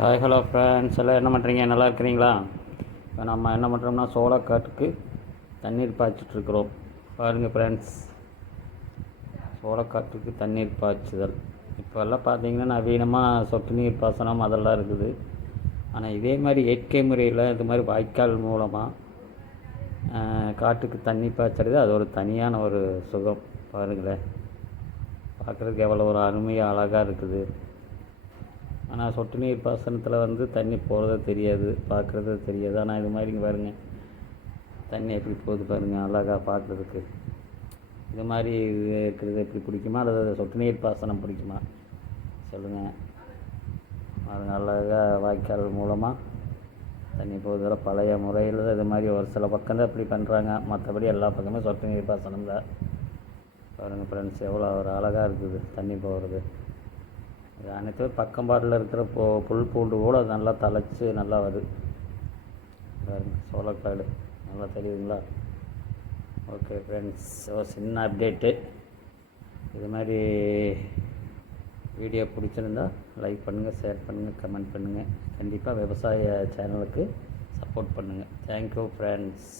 Hi hello friends எல்லாம் என்ன பண்ணுறீங்க நல்லா இருக்கிறீங்களா? இப்போ நம்ம என்ன பண்ணுறோம்னா சோளக்காட்டுக்கு தண்ணீர் பாய்ச்சிட்ருக்குறோம் பாருங்கள் ஃப்ரெண்ட்ஸ் சோளக்காட்டுக்கு தண்ணீர் பாய்ச்சுதல். இப்போல்லாம் பார்த்தீங்கன்னா நவீனமாக சொட்டு நீர் பாசனம் அதெல்லாம் இருக்குது. ஆனால் இதே மாதிரி இயற்கை முறையில் இது மாதிரி வாய்க்கால் மூலமாக காட்டுக்கு தண்ணி பாய்ச்சறது அது ஒரு தனியான ஒரு சுகம். பாருங்களேன். பார்க்குறதுக்கு எவ்வளோ ஒரு அருமையாக அழகாக இருக்குது. ஆனால் சொட்டு நீர் பாசனத்தில் வந்து தண்ணி போகிறதே தெரியாது பார்க்குறதே தெரியாது. ஆனால் இது மாதிரிங்க பாருங்கள் தண்ணி எப்படி போகுது பாருங்கள் அழகாக பார்க்குறதுக்கு இது மாதிரி இது இருக்கிறது எப்படி பிடிக்குமா? அல்லது சொட்டு நீர் பாசனம் பிடிக்குமா? சொல்லுங்கள் பாருங்கள் அழகாக வாய்க்கால் மூலமாக தண்ணி போகுதில். பழைய முறையில் இது மாதிரி ஒரு சில பக்கம் தான் இப்படி பண்ணுறாங்க மற்றபடி எல்லா பக்கமே சொட்டு நீர் பாசனம் தான். பாருங்கள் ஃப்ரெண்ட்ஸ் எவ்வளோ ஒரு அழகாக இருக்குது தண்ணி போகிறது இது பக்கம் பக்கம்பாட்டில் இருக்கிற போ புல் பூண்டு கூட அது நல்லா தழைச்சி நல்லா வருது. சோளக்காடு. நல்லா தெரியுதுங்களா? ஓகே ஃப்ரெண்ட்ஸ் ஒரு சின்ன அப்டேட்டு இது மாதிரி வீடியோ பிடிச்சிருந்தா லைக் பண்ணுங்கள் ஷேர் பண்ணுங்கள் கமெண்ட் பண்ணுங்கள் கண்டிப்பாக விவசாய சேனலுக்கு சப்போர்ட் பண்ணுங்கள் தேங்க்யூ ஃப்ரெண்ட்ஸ்